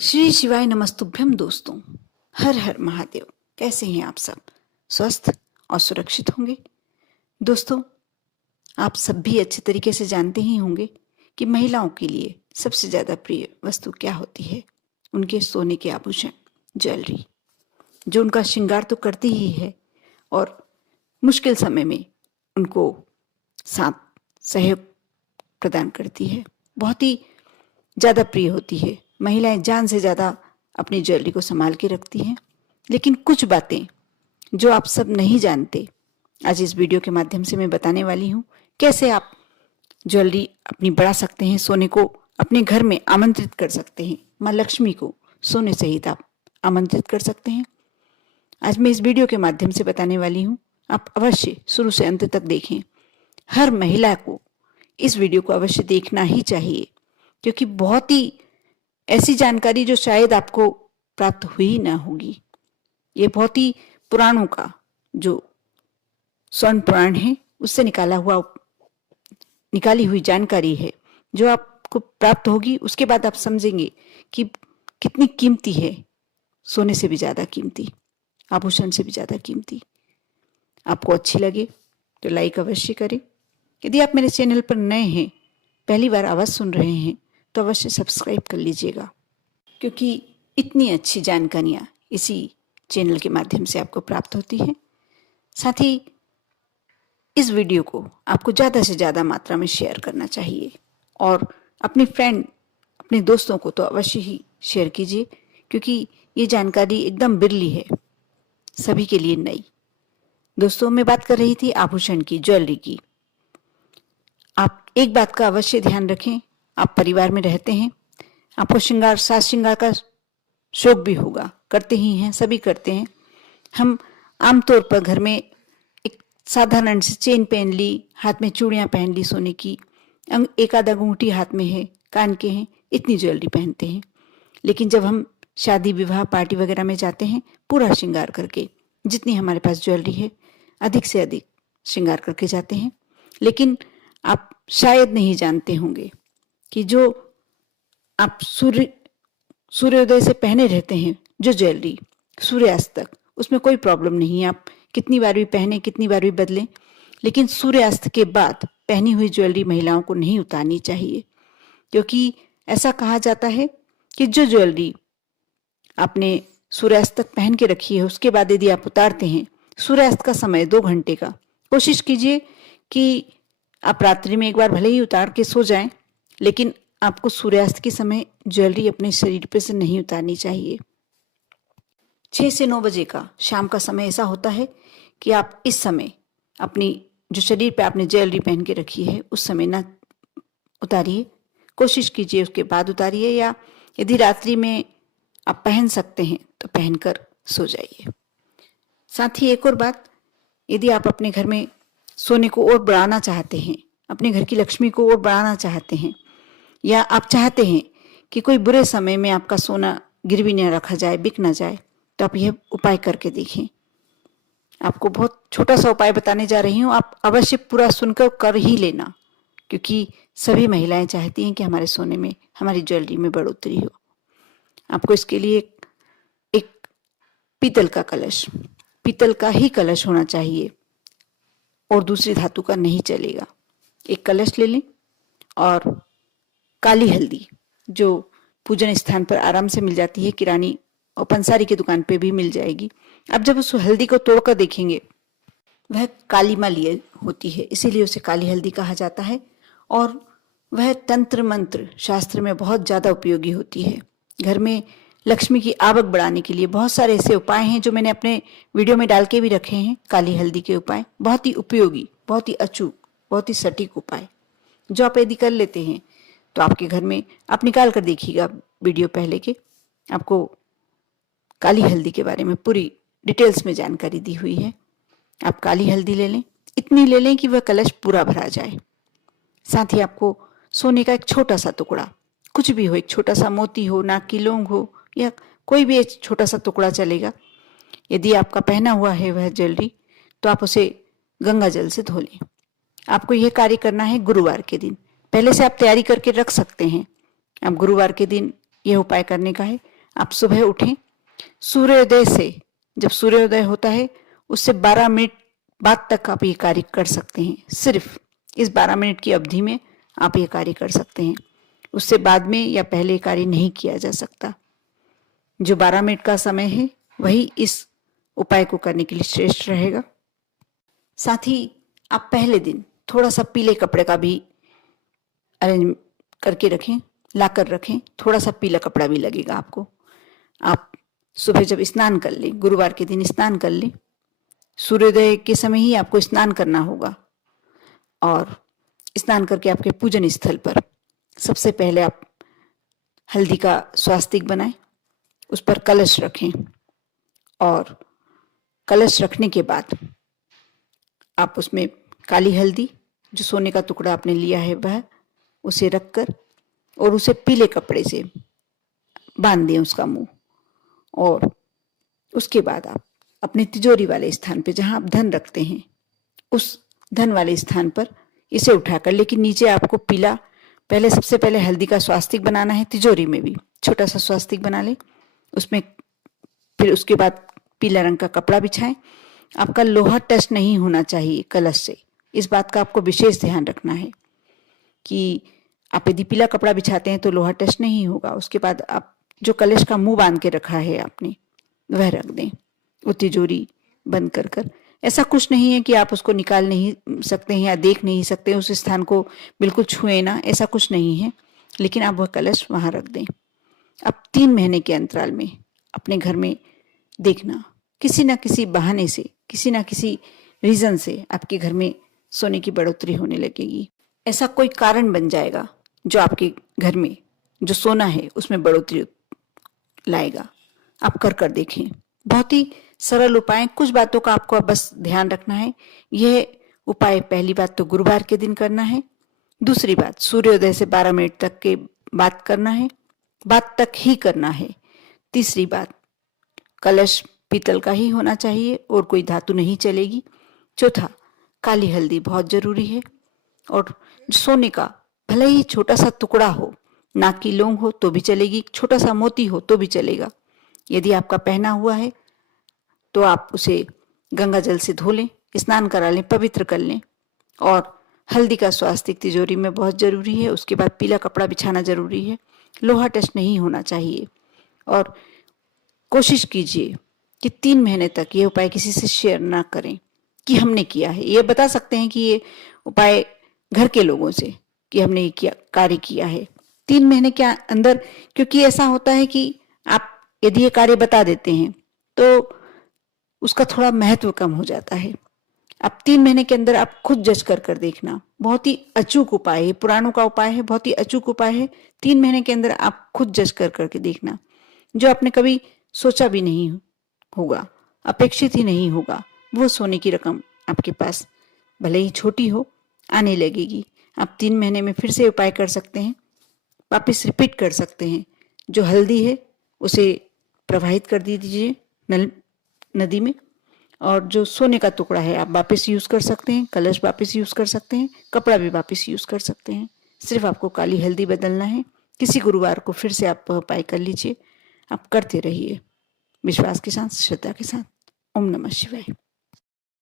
श्री शिवाय नमस्तुभ्यम दोस्तों। हर हर महादेव। कैसे हैं आप सब? स्वस्थ और सुरक्षित होंगे? दोस्तों, आप सब भी अच्छे तरीके से जानते ही होंगे कि महिलाओं के लिए सबसे ज़्यादा प्रिय वस्तु क्या होती है। उनके सोने के आभूषण, ज्वेलरी, जो उनका श्रृंगार तो करती ही है और मुश्किल समय में उनको साथ सहयोग प्रदान करती है। बहुत ही ज़्यादा प्रिय होती है। महिलाएं जान से ज़्यादा अपनी ज्वेलरी को संभाल के रखती हैं। लेकिन कुछ बातें जो आप सब नहीं जानते, आज इस वीडियो के माध्यम से मैं बताने वाली हूँ। कैसे आप ज्वेलरी अपनी बढ़ा सकते हैं, सोने को अपने घर में आमंत्रित कर सकते हैं। माँ लक्ष्मी को सोने सहित आप आमंत्रित कर सकते हैं। आज मैं इस वीडियो के माध्यम से बताने वाली हूँ। आप अवश्य शुरू से अंत तक देखें। हर महिला को इस वीडियो को अवश्य देखना ही चाहिए, क्योंकि बहुत ही ऐसी जानकारी जो शायद आपको प्राप्त हुई ना होगी। ये बहुत ही पुराणों का जो स्वर्ण पुराण है उससे निकाली हुई जानकारी है, जो आपको प्राप्त होगी। उसके बाद आप समझेंगे कि कितनी कीमती है, सोने से भी ज़्यादा कीमती, आभूषण से भी ज़्यादा कीमती। आपको अच्छी लगे तो लाइक अवश्य करें। यदि आप मेरे चैनल पर नए हैं, पहली बार आवाज़ सुन रहे हैं, तो अवश्य सब्सक्राइब कर लीजिएगा, क्योंकि इतनी अच्छी जानकारियाँ इसी चैनल के माध्यम से आपको प्राप्त होती है। साथ ही इस वीडियो को आपको ज़्यादा से ज़्यादा मात्रा में शेयर करना चाहिए और अपने फ्रेंड, अपने दोस्तों को तो अवश्य ही शेयर कीजिए, क्योंकि ये जानकारी एकदम बिरली है, सभी के लिए नई। दोस्तों, मैं बात कर रही थी आभूषण की, ज्वेलरी की। आप एक बात का अवश्य ध्यान रखें। आप परिवार में रहते हैं, आपको साज श्रृंगार का शौक भी होगा, करते ही हैं, सभी करते हैं। हम आमतौर पर घर में एक साधारण सी चेन पहन ली, हाथ में चूड़ियाँ पहन ली सोने की, एक आधा अंगूठी हाथ में है, कान के हैं, इतनी ज्वेलरी पहनते हैं। लेकिन जब हम शादी विवाह पार्टी वगैरह में जाते हैं, पूरा श्रृंगार करके, जितनी हमारे पास ज्वेलरी है अधिक से अधिक श्रृंगार करके जाते हैं। लेकिन आप शायद नहीं जानते होंगे कि जो आप सूर्योदय से पहने रहते हैं जो ज्वेलरी, सूर्यास्त तक उसमें कोई प्रॉब्लम नहीं है। आप कितनी बार भी पहने, कितनी बार भी बदलें, लेकिन सूर्यास्त के बाद पहनी हुई ज्वेलरी महिलाओं को नहीं उतारनी चाहिए, क्योंकि ऐसा कहा जाता है कि जो ज्वेलरी आपने सूर्यास्त तक पहन के रखी है, उसके बाद यदि आप उतारते हैं, सूर्यास्त का समय 2 घंटे का, कोशिश कीजिए कि आप रात्रि में एक बार भले ही उतार के सो जाएं, लेकिन आपको सूर्यास्त के समय ज्वेलरी अपने शरीर पे से नहीं उतारनी चाहिए। 6 से 9 बजे का शाम का समय ऐसा होता है कि आप इस समय अपनी जो शरीर पे आपने ज्वेलरी पहन के रखी है उस समय ना उतारिए। कोशिश कीजिए उसके बाद उतारिए, या यदि रात्रि में आप पहन सकते हैं तो पहनकर सो जाइए। साथ ही एक और बात, यदि आप अपने घर में सोने को और बढ़ाना चाहते हैं, अपने घर की लक्ष्मी को और बढ़ाना चाहते हैं, या आप चाहते हैं कि कोई बुरे समय में आपका सोना गिरवी न रखा जाए, बिक ना जाए, तो आप यह उपाय करके देखें। आपको बहुत छोटा सा उपाय बताने जा रही हूँ, आप अवश्य पूरा सुनकर कर ही लेना, क्योंकि सभी महिलाएं चाहती हैं कि हमारे सोने में, हमारी ज्वेलरी में बढ़ोतरी हो। आपको इसके लिए एक पीतल का कलश, पीतल का ही कलश होना चाहिए और दूसरी धातु का नहीं चलेगा। एक कलश ले लें और काली हल्दी, जो पूजन स्थान पर आराम से मिल जाती है, किरानी और पंसारी की दुकान पे भी मिल जाएगी। अब जब उस हल्दी को तोड़कर देखेंगे, वह काली माली होती है, इसीलिए उसे काली हल्दी कहा जाता है, और वह तंत्र मंत्र शास्त्र में बहुत ज़्यादा उपयोगी होती है। घर में लक्ष्मी की आवक बढ़ाने के लिए बहुत सारे ऐसे उपाय हैं जो मैंने अपने वीडियो में डाल के भी रखे हैं। काली हल्दी के उपाय बहुत ही उपयोगी, बहुत ही अचूक, बहुत ही सटीक उपाय, जो आप यदि कर लेते हैं तो आपके घर में, आप निकाल कर देखिएगा वीडियो पहले के, आपको काली हल्दी के बारे में पूरी डिटेल्स में जानकारी दी हुई है। आप काली हल्दी ले लें, इतनी ले लें कि वह कलश पूरा भरा जाए। साथ ही आपको सोने का एक छोटा सा टुकड़ा, कुछ भी हो, एक छोटा सा मोती हो, नाक की लौंग हो, या कोई भी एक छोटा सा टुकड़ा चलेगा। यदि आपका पहना हुआ है वह ज्वेलरी, तो आप उसे गंगा जल से धो लें। आपको यह कार्य करना है गुरुवार के दिन। पहले से आप तैयारी करके रख सकते हैं। अब गुरुवार के दिन यह उपाय करने का है। आप सुबह उठें, सूर्योदय से, जब सूर्योदय होता है उससे 12 मिनट बाद तक आप ये कार्य कर सकते हैं। सिर्फ इस 12 मिनट की अवधि में आप ये कार्य कर सकते हैं। उससे बाद में या पहले कार्य नहीं किया जा सकता। जो 12 मिनट का समय है वही इस उपाय को करने के लिए श्रेष्ठ रहेगा। साथ ही आप पहले दिन थोड़ा सा पीले कपड़े का भी अरेंज करके रखें, लाकर रखें। थोड़ा सा पीला कपड़ा भी लगेगा आपको। आप सुबह जब स्नान कर लें, गुरुवार के दिन स्नान कर लें, सूर्योदय के समय ही आपको स्नान करना होगा। और स्नान करके आपके पूजन स्थल पर सबसे पहले आप हल्दी का स्वास्तिक बनाएं, उस पर कलश रखें और कलश रखने के बाद आप उसमें काली हल्दी, जो सोने का टुकड़ा आपने लिया है वह, उसे रखकर और उसे पीले कपड़े से बांध दें उसका मुंह। और उसके बाद आप अपने तिजोरी वाले स्थान पे, जहां आप धन रखते हैं, उस धन वाले स्थान पर इसे उठाकर, लेकिन नीचे आपको पीला, पहले सबसे पहले हल्दी का स्वास्तिक बनाना है। तिजोरी में भी छोटा सा स्वास्तिक बना लें, उसमें फिर उसके बाद पीला रंग का कपड़ा बिछाएं। आपका लोहा टच नहीं होना चाहिए कलश से। इस बात का आपको विशेष ध्यान रखना है कि आप यदि पीला कपड़ा बिछाते हैं तो लोहा टच नहीं होगा। उसके बाद आप जो कलश का मुंह बांध के रखा है आपने, वह रख दें, वो तिजोरी बंद कर कर। ऐसा कुछ नहीं है कि आप उसको निकाल नहीं सकते हैं या देख नहीं सकते, उस स्थान को बिल्कुल छुए ना, ऐसा कुछ नहीं है, लेकिन आप वह कलश वहां रख दें। अब 3 महीने के अंतराल में अपने घर में देखना, किसी ना किसी बहाने से, किसी ना किसी रीजन से आपके घर में सोने की बढ़ोतरी होने लगेगी। ऐसा कोई कारण बन जाएगा जो आपके घर में जो सोना है उसमें बढ़ोतरी लाएगा। आप कर देखें। बहुत ही सरल उपाय, कुछ बातों का आपको बस ध्यान रखना है। यह उपाय पहली बात तो गुरुवार के दिन करना है। दूसरी बात, सूर्योदय से 12 मिनट तक के बाद करना है, बाद तक ही करना है। तीसरी बात, कलश पीतल का ही होना चाहिए और कोई धातु नहीं चलेगी। चौथा, काली हल्दी बहुत जरूरी है। और सोने का भले ही छोटा सा टुकड़ा हो, नाक की लौंग हो तो भी चलेगी, छोटा सा मोती हो तो भी चलेगा। यदि आपका पहना हुआ है तो आप उसे गंगा जल से धो लें, स्नान करा लें, पवित्र कर लें। और हल्दी का स्वास्तिक तिजोरी में बहुत जरूरी है। उसके बाद पीला कपड़ा बिछाना जरूरी है। लोहा टच नहीं होना चाहिए। और कोशिश कीजिए कि 3 महीने तक ये उपाय किसी से शेयर ना करें कि हमने किया है। ये बता सकते हैं कि ये उपाय घर के लोगों से कि हमने ये किया, कार्य किया है। 3 महीने के अंदर, क्योंकि ऐसा होता है कि आप यदि ये कार्य बता देते हैं तो उसका थोड़ा महत्व कम हो जाता है। अब 3 महीने के अंदर आप खुद जज कर देखना। बहुत ही अचूक उपाय है, पुराणों का उपाय है, बहुत ही अचूक उपाय है। 3 महीने के अंदर आप खुद जज करके देखना। जो आपने कभी सोचा भी नहीं होगा, अपेक्षित ही नहीं होगा, वो सोने की रकम आपके पास भले ही छोटी हो आने लगेगी। आप 3 महीने में फिर से उपाय कर सकते हैं, वापिस रिपीट कर सकते हैं। जो हल्दी है उसे प्रवाहित कर दीजिए नदी में, और जो सोने का टुकड़ा है आप वापस यूज कर सकते हैं, कलश वापस यूज कर सकते हैं, कपड़ा भी वापस यूज कर सकते हैं। सिर्फ आपको काली हल्दी बदलना है। किसी गुरुवार को फिर से आप उपाय कर लीजिए। आप करते रहिए विश्वास के साथ, श्रद्धा के साथ। ओम नमः शिवाय।